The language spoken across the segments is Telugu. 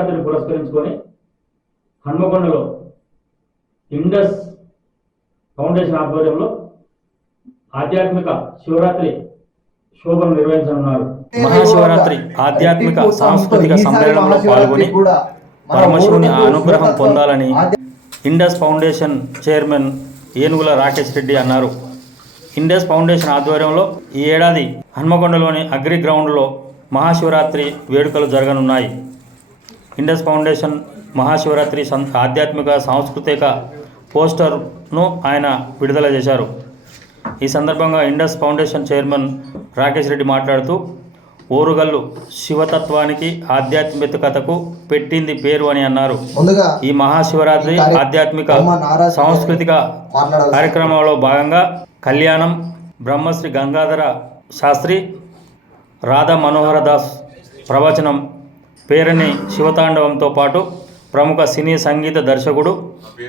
మహాశివరాత్రిని పురస్కరించుకొని హన్మకొండలో ఇండస్ ఫౌండేషన్ ఆధ్వర్యంలో ఆధ్యాత్మిక శివరాత్రి శోభను నిర్వహించనున్నారు. మహాశివరాత్రి ఆధ్యాత్మిక సాంస్కృతిక సమ్మేళనంలో పాల్గొని పరమశివుని అనుగ్రహం పొందాలని ఇండస్ ఫౌండేషన్ చైర్మన్ ఏనుగుల రాకేష్ రెడ్డి అన్నారు. ఇండస్ ఫౌండేషన్ ఆధ్వర్యంలో ఈ ఏడాది హన్మకొండలోని అగ్రి గ్రౌండ్లో మహాశివరాత్రి వేడుకలు జరగనున్నాయి. ఇండస్ ఫౌండేషన్ మహాశివరాత్రి ఆధ్యాత్మిక సాంస్కృతిక పోస్టర్ను ఆయన విడుదల చేశారు. ఈ సందర్భంగా ఇండస్ ఫౌండేషన్ చైర్మన్ రాకేష్ రెడ్డి మాట్లాడుతూ ఓరుగల్లు శివతత్వానికి ఆధ్యాత్మికతకు పెట్టింది పేరు అని అన్నారు. ఈ మహాశివరాత్రి ఆధ్యాత్మిక సాంస్కృతిక కార్యక్రమంలో భాగంగా కళ్యాణం బ్రహ్మశ్రీ గంగాధర శాస్త్రి రాధా మనోహర దాస్ ప్రవచనం పేరణి శివతాండవంతో పాటు ప్రముఖ సినీ సంగీత దర్శకుడు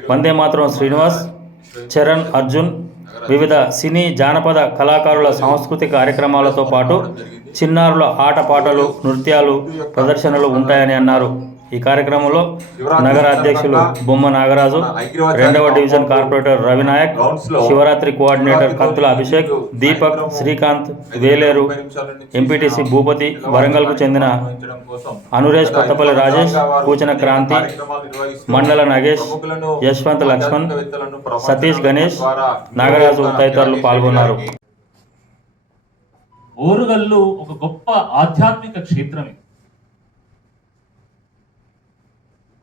వందేమాతరం శ్రీనివాస్ చరణ్ అర్జున్ వివిధ సినీ జానపద కళాకారుల సాంస్కృతిక కార్యక్రమాలతో పాటు చిన్నారుల ఆటపాటలు నృత్యాలు ప్రదర్శనలు ఉంటాయని అన్నారు. ఈ కార్యక్రమంలో నగర అధ్యక్షులు బొమ్మ నాగరాజు రెండవ division corporator Ravinayak Shivaratri coordinator Kathula Abhishek Deepak Srikanth Velair MPTC Bhupathi వరంగల్కు చెందిన అనురేష్ కొత్తపల్లి రాజేష్ కూచన క్రాంతి మండల నగేష్ యశ్వంత్ లక్ష్మణ్ సతీష్ గణేష్ నాగరాజు తదితరులు పాల్గొన్నారు. ఓరుగల్లు ఒక గొప్ప ఆధ్యాత్మిక క్షేత్రం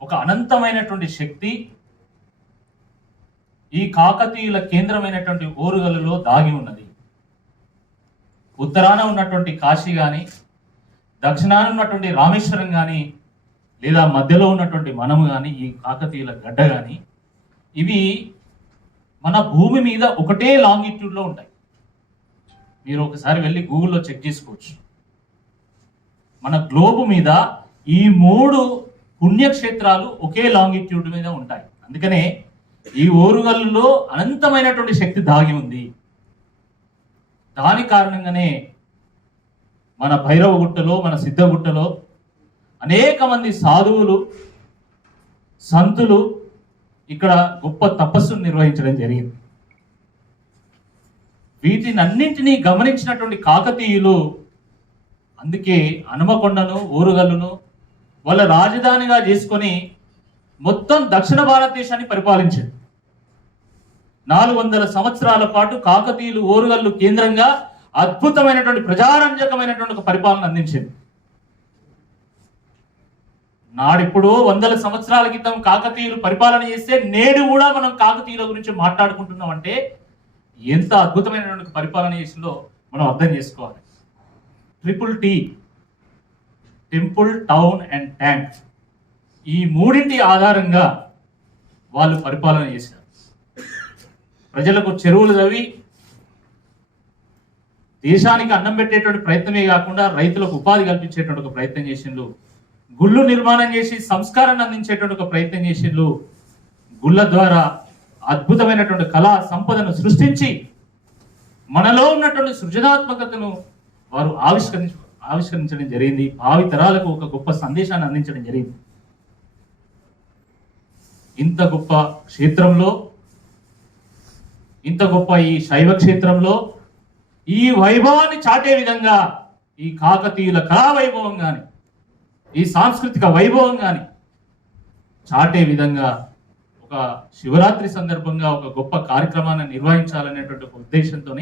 ఒక అనంతమైనటువంటి శక్తి ఈ కాకతీయుల కేంద్రమైనటువంటి ఓరుగలలో దాగి ఉన్నది. ఉత్తరాన ఉన్నటువంటి కాశీ కానీ దక్షిణాన ఉన్నటువంటి రామేశ్వరం కానీ లేదా మధ్యలో ఉన్నటువంటి మనము కానీ ఈ కాకతీయుల గడ్డ కానీ ఇవి మన భూమి మీద ఒకటే లాంగిట్యూడ్లో ఉంటాయి. మీరు ఒకసారి వెళ్ళి గూగుల్లో చెక్ చేసుకోవచ్చు. మన గ్లోబ్ మీద ఈ మూడు పుణ్యక్షేత్రాలు ఒకే లాంగిట్యూడ్ మీద ఉంటాయి. అందుకనే ఈ ఓరుగల్లులో అనంతమైనటువంటి శక్తి దాగి ఉంది. దాని కారణంగానే మన భైరవ గుట్టలో మన సిద్ధగుట్టలో అనేక మంది సాధువులు సంతులు ఇక్కడ గొప్ప తపస్సును నిర్వహించడం జరిగింది. వీటినన్నింటినీ గమనించినటువంటి కాకతీయులు అందుకే హనుమకొండను ఊరుగల్లును వాళ్ళ రాజధానిగా చేసుకొని మొత్తం దక్షిణ భారతదేశాన్ని పరిపాలించారు. నాలుగు వందల సంవత్సరాల పాటు కాకతీయులు ఓరుగల్లు కేంద్రంగా అద్భుతమైనటువంటి ప్రజారంజకమైనటువంటి ఒక పరిపాలన అందించింది నాడిప్పుడు వందల సంవత్సరాల క్రితం కాకతీయులు పరిపాలన చేస్తే నేడు కూడా మనం కాకతీయుల గురించి మాట్లాడుకుంటున్నాం అంటే ఎంత అద్భుతమైనటువంటి పరిపాలన చేసిందో మనం అర్థం చేసుకోవాలి. Triple T temple town and tank. ఈ మూడింటి ఆధారంగా వాళ్ళు పరిపాలన చేశారు. ప్రజలకు చెరువులు తవ్వి దేశానికి అన్నం పెట్టేటువంటి ప్రయత్నమే కాకుండా రైతులకు ఉపాధి కల్పించేటువంటి ఒక ప్రయత్నం చేసిండ్రు. గుళ్ళు నిర్మాణం చేసి సంస్కారాన్ని అందించేటువంటి ఒక ప్రయత్నం చేసిండ్రు. గుళ్ళ ద్వారా అద్భుతమైనటువంటి కళా సంపదను సృష్టించి మనలో ఉన్నటువంటి సృజనాత్మకతను వారు ఆవిష్కరించ ఆవిష్కరించడం జరిగింది. భావి తరాలకు ఒక గొప్ప సందేశాన్ని అందించడం జరిగింది. ఇంత గొప్ప క్షేత్రంలో ఇంత గొప్ప ఈ శైవ క్షేత్రంలో ఈ వైభవాన్ని చాటే విధంగా ఈ కాకతీయుల కళా వైభవం కానీ ఈ సాంస్కృతిక వైభవం కానీ చాటే విధంగా ఒక శివరాత్రి సందర్భంగా ఒక గొప్ప కార్యక్రమాన్ని నిర్వహించాలనేటువంటి ఒక ఉద్దేశంతో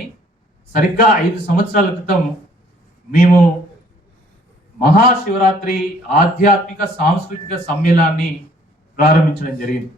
సరిగ్గా ఐదు సంవత్సరాల క్రితం మేము మహాశివరాత్రి ఆధ్యాత్మిక సాంస్కృతిక సమ్మేళనాన్ని ప్రారంభించడం జరిగింది.